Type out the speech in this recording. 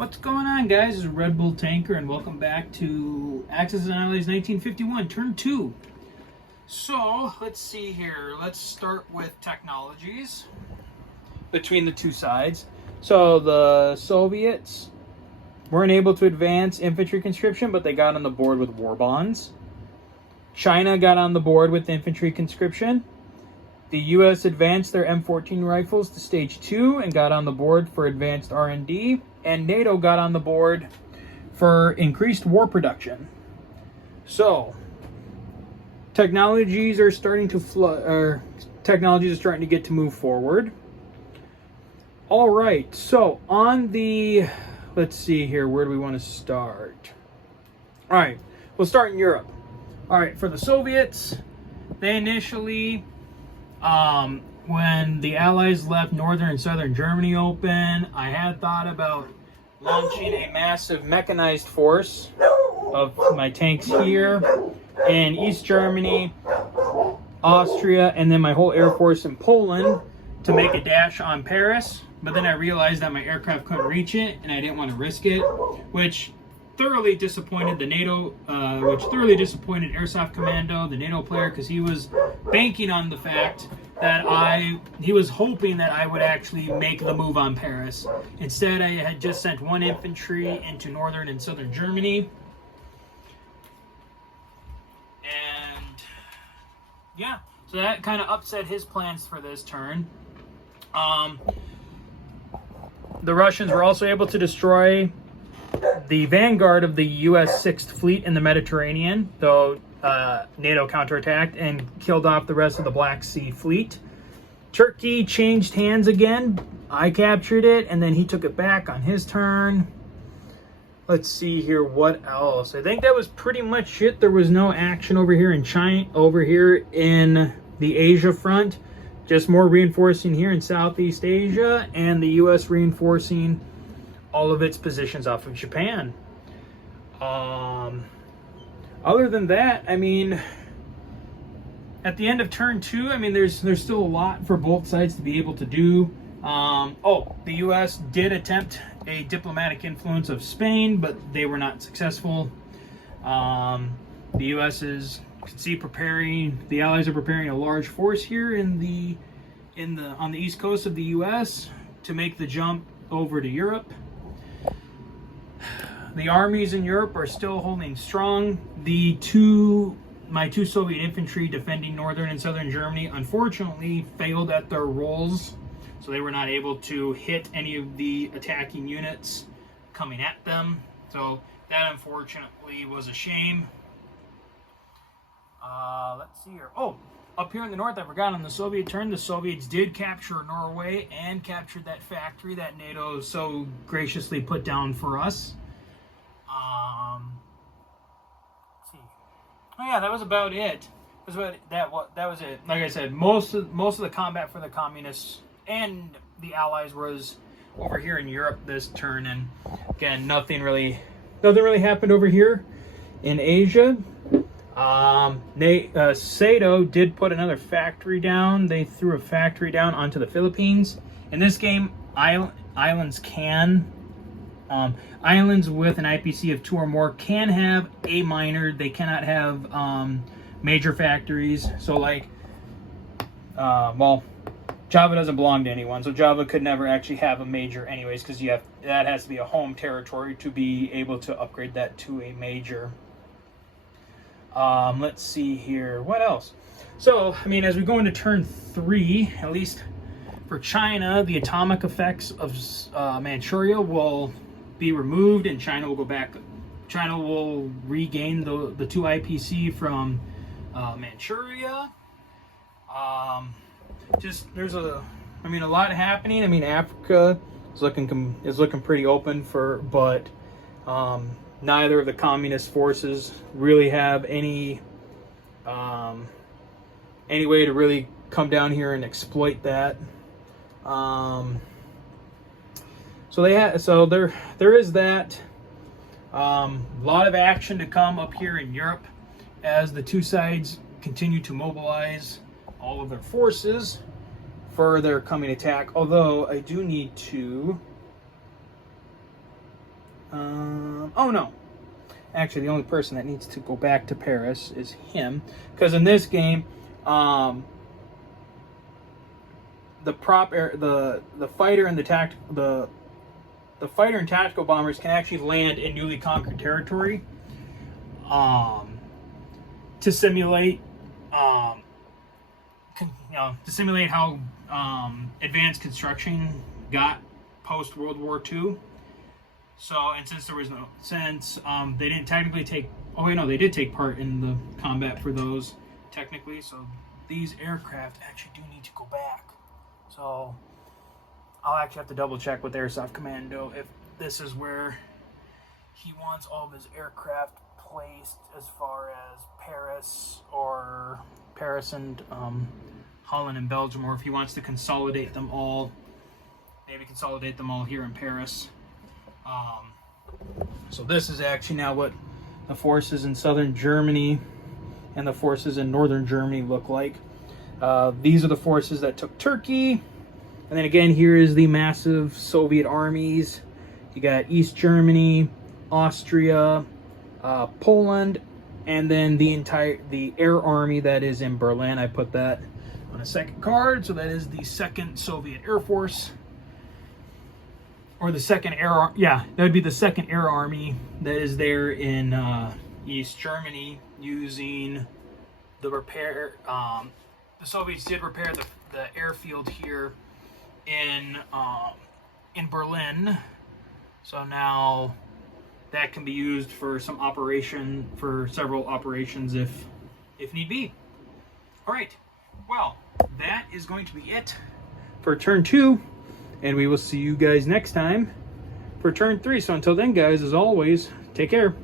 What's going on, guys? This is Red Bull Tanker, and welcome back to Axis and Allies 1951, Turn 2. So, let's see here. Let's start with technologies between the two sides. So, the Soviets weren't able to advance infantry conscription, but they got on the board with war bonds. China got on the board with infantry conscription. The U.S. advanced their M14 rifles to Stage 2 and got on the board for advanced R&D. And NATO got on the board for increased war production. So, technologies are starting to get to move forward. All right, so on the, let's see here, where do we want to start? All right, we'll start in Europe. All right, for the Soviets, they initially, when the Allies left northern and southern Germany open, I had thought about launching a massive mechanized force of my tanks here in East Germany, Austria, and then my whole air force in Poland to make a dash on Paris. But then I realized that my aircraft couldn't reach it, and I didn't want to risk it, which thoroughly disappointed the NATO, thoroughly disappointed Airsoft Commando, the NATO player, because he was banking on the fact that he was hoping that I would actually make the move on Paris. Instead, I had just sent one infantry into northern and southern Germany. And yeah, so that kind of upset his plans for this turn. The Russians were also able to destroy the vanguard of the U.S. 6th Fleet in the Mediterranean, though NATO counterattacked and killed off the rest of the Black Sea Fleet. Turkey changed hands again. I captured it, and then he took it back on his turn. Let's see here, what else? I think that was pretty much it. There was no action over here in China, over here in the Asia front. Just more reinforcing here in Southeast Asia, and the U.S. reinforcing all of its positions off of Japan. Other than that, I mean, at the end of turn 2, I mean, there's still a lot for both sides to be able to do. The U.S. did attempt a diplomatic influence of Spain, but they were not successful. The U.S. is, you can see, preparing. The Allies are preparing a large force here on the east coast of the U.S. to make the jump over to Europe. The armies in Europe are still holding strong. My two Soviet infantry defending northern and southern Germany unfortunately failed at their roles, so they were not able to hit any of the attacking units coming at them. So that unfortunately was a shame. Let's see here. Oh, up here in the north, I forgot on the Soviet turn, the Soviets did capture Norway and captured that factory that NATO so graciously put down for us. Let's see. Oh yeah, that was about it. That was it. Like I said, most of the combat for the communists and the Allies was over here in Europe this turn, and again, nothing really happened over here in Asia. Sato did put another factory down. They threw a factory down onto the Philippines. In this game, islands with an IPC of 2 or more can have a minor. They cannot have major factories. So like, Java doesn't belong to anyone, so Java could never actually have a major anyways, because that has to be a home territory to be able to upgrade that to a major. Let's see here. What else? So, I mean, as we go into turn 3, at least for China, the atomic effects of Manchuria will be removed, and China will go back. China will regain the 2 IPC from Manchuria. There's a lot happening. I mean, Africa is looking pretty open but neither of the communist forces really have any way to really come down here and exploit that. So there is that. A lot of action to come up here in Europe as the two sides continue to mobilize all of their forces for their coming attack. Although I do need to Oh no. Actually, the only person that needs to go back to Paris is him, because in this game, the fighter and the fighter and tactical bombers can actually land in newly conquered territory, to simulate, how advanced construction got post World War II. So, and since they didn't technically take, oh wait, no, they did take part in the combat for those, technically, so these aircraft actually do need to go back. So, I'll actually have to double check with Airsoft Commando if this is where he wants all of his aircraft placed, as far as Paris and Holland and Belgium, or if he wants to consolidate them all, maybe consolidate them all here in Paris. So this is actually now what the forces in southern Germany and the forces in northern Germany look like. These are the forces that took Turkey. And then again, here is the massive Soviet armies. You got East Germany, Austria, Poland, and then the air army that is in Berlin. I put that on a second card. So that is the second Soviet Air Force. Or the second that would be the second air army that is there in East Germany, using the repair. The Soviets did repair the airfield here in Berlin, so now that can be used for several operations if need be. All right, well, that is going to be it for turn 2. And we will see you guys next time for turn 3. So until then, guys, as always, take care.